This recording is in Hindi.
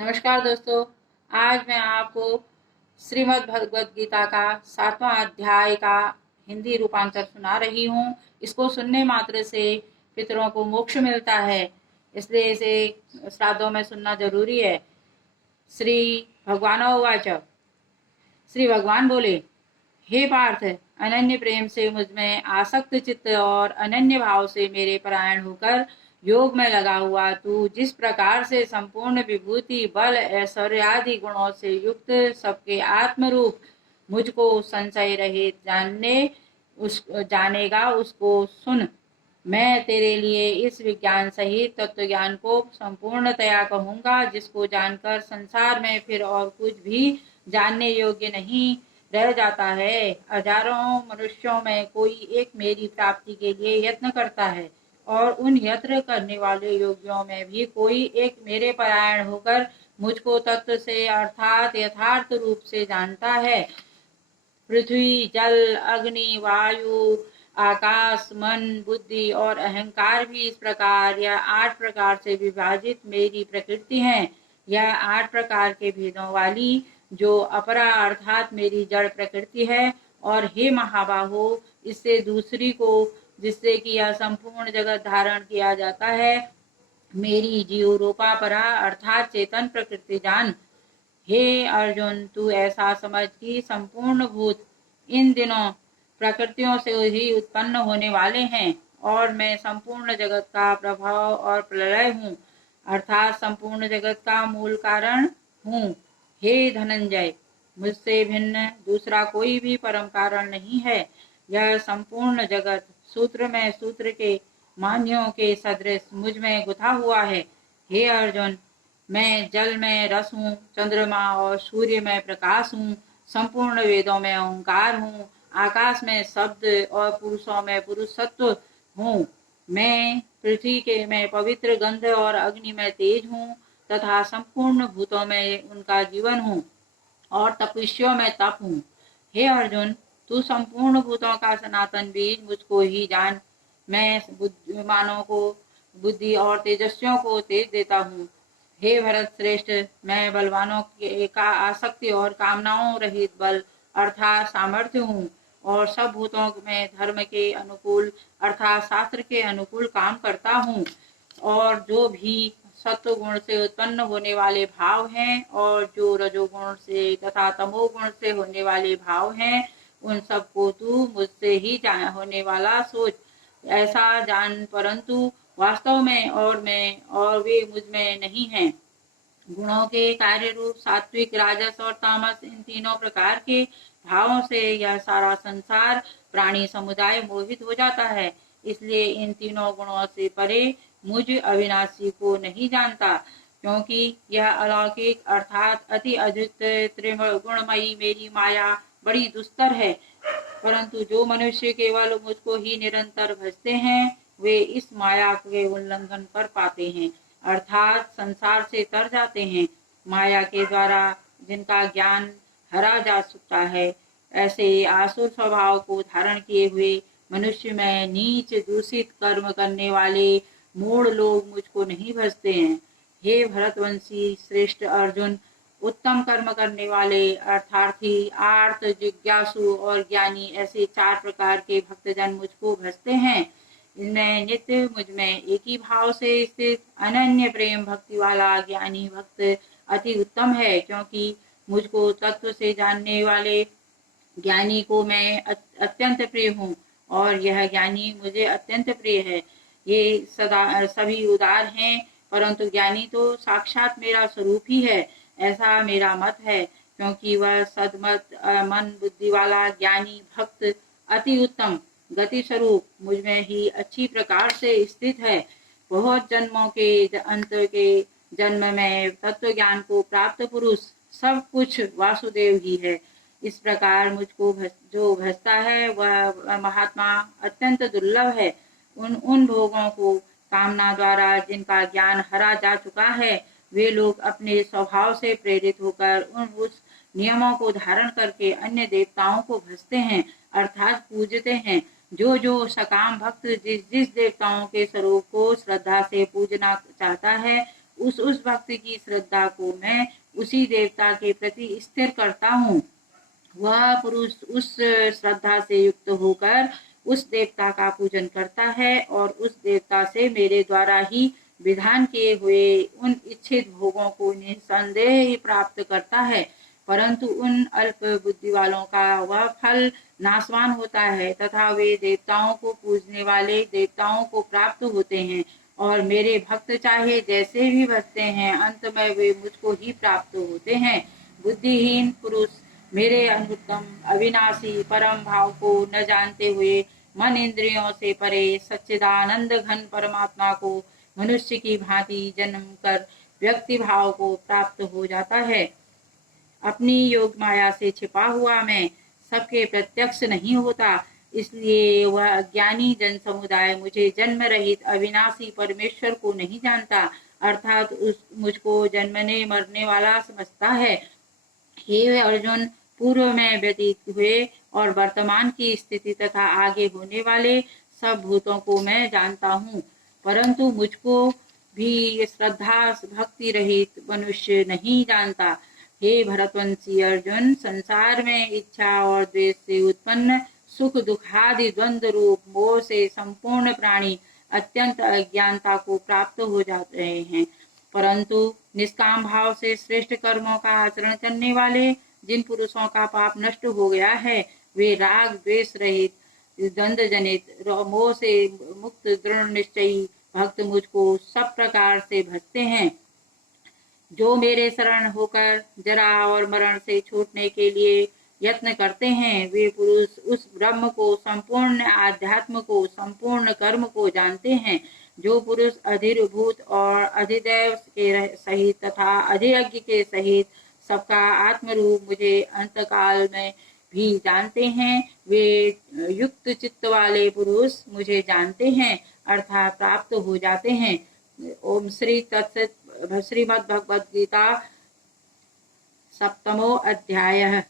नमस्कार दोस्तों। आज मैं आपको श्रीमद् भगवद गीता का 7वां अध्याय का हिंदी रूपांतर सुना रही हूँ। इसको सुनने मात्र से पितरों को मोक्ष मिलता है, इसलिए इसे श्राद्धों में सुनना जरूरी है। श्री भगवान उवाच। श्री भगवान बोले, हे पार्थ, अनन्य प्रेम से मुझ में आसक्त चित्त और अनन्य भाव से मेरे परायण होकर योग में लगा हुआ तू जिस प्रकार से संपूर्ण विभूति बल ऐश्वर्य आदि गुणों से युक्त सबके आत्म रूप मुझको संशय रहित जानेगा, उसको सुन। मैं तेरे लिए इस विज्ञान सहित तत्व ज्ञान को संपूर्णतया कहूंगा, जिसको जानकर संसार में फिर और कुछ भी जानने योग्य नहीं रह जाता है। हजारों मनुष्यों में कोई एक मेरी प्राप्ति के लिए यत्न करता है, और उन यत्न करने वाले योगियों में भी कोई एक मेरे परायण होकर मुझको तत्व से अर्थात यथार्थ रूप से जानता है। पृथ्वी, जल, अग्नि, वायु, आकाश, मन, बुद्धि और अहंकार भी इस प्रकार या 8 प्रकार से विभाजित मेरी प्रकृति है। यह 8 प्रकार के भेदों वाली जो अपरा अर्थात मेरी जड़ प्रकृति है। और हे महाबाहो, इससे दूसरी को जिससे कि यह संपूर्ण जगत धारण किया जाता है, मेरी जीव रूपा परा अर्थात चेतन प्रकृति जान। हे अर्जुन, तू ऐसा समझ कि संपूर्ण भूत इन दिनों प्रकृतियों से ही उत्पन्न होने वाले हैं, और मैं संपूर्ण जगत का प्रभाव और प्रलय हूँ, अर्थात संपूर्ण जगत का मूल कारण हूँ। हे धनंजय, मुझसे भिन्न दूसरा कोई भी परम कारण नहीं है। यह संपूर्ण जगत सूत्र में सूत्र के मान्यों के सदृश मुझ में गुथा हुआ है। हे अर्जुन, मैं जल में रस हूँ, चंद्रमा और सूर्य में प्रकाश हूँ, संपूर्ण वेदों में ओंकार हूँ, आकाश में शब्द और पुरुषों में पुरुषत्व हूँ। मैं पृथ्वी के में पवित्र गंध और अग्नि में तेज हूँ, तथा संपूर्ण भूतों में उनका जीवन हूँ, और तपस्वियों में तप हूँ। हे अर्जुन, तू संपूर्ण भूतों का सनातन बीज मुझको ही जान। मैं बुद्धिमानों को बुद्धि और तेजस्वियों को तेज देता हूँ। हे भरत श्रेष्ठ, मैं बलवानों का आसक्ति और कामनाओं रहित बल अर्थात सामर्थ्य हूँ, और सब भूतों में धर्म के अनुकूल अर्थात शास्त्र के अनुकूल काम करता हूँ। और जो भी सत्व गुण से उत्पन्न होने वाले भाव हैं, और जो रजोगुण से तथा तमोगुण से होने वाले भाव हैं, उन सबको तू मुझसे ही होने वाला सोच। ऐसा जान, परंतु वास्तव में और मैं और वे मुझ में नहीं हैं। गुणों के कार्य रूप सात्विक, राजस और तामस, इन तीनों प्रकार के भावों से यह सारा संसार प्राणी समुदाय मोहित हो जाता है। इसलिए इन तीनों गुणों से परे मुझ अविनाशी को नहीं जानता, क्योंकि यह अलौकिक अर्थात अति अद्वितीय त्रिगुणमयी मेरी माया बड़ी दुस्तर है। परंतु जो मनुष्य केवल मुझको ही निरंतर भजते हैं, वे इस माया के उल्लंघन कर पाते हैं, अर्थात संसार से तर जाते हैं। माया के द्वारा जिनका ज्ञान हरा जा चुका है, ऐसे आसुर स्वभाव को धारण किए हुए मनुष्य में नीच दूषित कर्म करने वाले मूढ़ लोग मुझको नहीं भजते हैं। हे भरतवंशी श्रेष्ठ अर्जुन, उत्तम कर्म करने वाले अर्थार्थी, आर्त, जिज्ञासु और ज्ञानी, ऐसे 4 प्रकार के भक्तजन मुझको भजते हैं। इनमें नित्य मुझ में एक ही भाव से स्थित अनन्य प्रेम भक्ति वाला ज्ञानी भक्त अति उत्तम है, क्योंकि मुझको तत्व से जानने वाले ज्ञानी को मैं अत्यंत प्रिय हूँ, और यह ज्ञानी मुझे अत्यंत प्रिय है। ये सदा सभी उदार हैं, परंतु ज्ञानी तो साक्षात मेरा स्वरूप ही है, ऐसा मेरा मत है, क्योंकि वह सदमत मन बुद्धि वाला ज्ञानी भक्त अति उत्तम गति स्वरूप मुझ में ही अच्छी प्रकार से स्थित है। बहुत जन्मों के अंत के जन्म में तत्व ज्ञान को प्राप्त पुरुष सब कुछ वासुदेव ही है। इस प्रकार मुझको जो भजता है, वह महात्मा अत्यंत दुर्लभ है। उन भोगों को कामना द्वारा जिनका ज्ञान हरा जा चुका है, वे लोग अपने स्वभाव से प्रेरित होकर उस नियमों को धारण करके अन्य देवताओं को भजते हैं अर्थात पूजते हैं। जो जो सकाम भक्त जिस जिस देवताओं के स्वरूप को श्रद्धा से पूजना चाहता है, उस भक्त की श्रद्धा को मैं उसी देवता के प्रति स्थिर करता हूँ। वह पुरुष उस श्रद्धा से युक्त होकर उस देवता का पूजन करता है और उस देवता से मेरे द्वारा ही विधान किए हुए उन इच्छित भोगों को निसंदेह ही प्राप्त करता है। परंतु उन अल्प बुद्धि वालों का वह फल नाशवान होता है तथा वे देवताओं को पूजने वाले देवताओं को प्राप्त होते हैं और मेरे भक्त चाहे जैसे भी भजते हैं अंत में वे मुझको ही प्राप्त होते हैं। बुद्धिहीन पुरुष मेरे अनुत्तम अविनाशी परम भाव को न जानते हुए मन इंद्रियों से परे सच्चिदानंद घन परमात्मा को मनुष्य की भांति जन्म कर व्यक्ति भाव को प्राप्त हो जाता है। अपनी योग माया से छिपा हुआ मैं सबके प्रत्यक्ष नहीं होता, इसलिए वह अज्ञानी जन समुदाय मुझे जन्म रहित अविनाशी परमेश्वर को नहीं जानता, अर्थात मुझको जन्मने मरने वाला समझता है। हे अर्जुन, पूर्व में व्यतीत हुए और वर्तमान की स्थिति तथा आगे होने वाले सब भूतों को मैं जानता हूँ, परंतु मुझको भी श्रद्धा भक्ति रहित मनुष्य नहीं जानता। हे भरतवंशी अर्जुन, संसार में इच्छा और द्वेष से उत्पन्न सुख दुखादि द्वंद्व रूप मोह से संपूर्ण प्राणी अत्यंत अज्ञानता को प्राप्त हो जाते हैं, परंतु निष्काम भाव से श्रेष्ठ कर्मों का आचरण करने वाले जिन पुरुषों का पाप नष्ट हो गया है वे राग द्वेष रहित द्वंद्व जनित मोह से मुक्त दृढ़ निश्चयी भक्त मुझको सब प्रकार से भजते हैं। जो मेरे शरण होकर जरा और मरण से छूटने के लिए यत्न करते हैं वे पुरुष उस ब्रह्म को, संपूर्ण आध्यात्म को, संपूर्ण कर्म को जानते हैं। जो पुरुष अधिभूत और अधिदैव के सहित तथा अधियज्ञ के सहित सबका आत्मरूप मुझे अंतकाल में भी जानते हैं, वे युक्त चित्त वाले पुरुष मुझे जानते हैं अर्थात प्राप्त हो जाते हैं। ओम श्री तत्सत। श्रीमद् भगवद गीता 7वां अध्याय।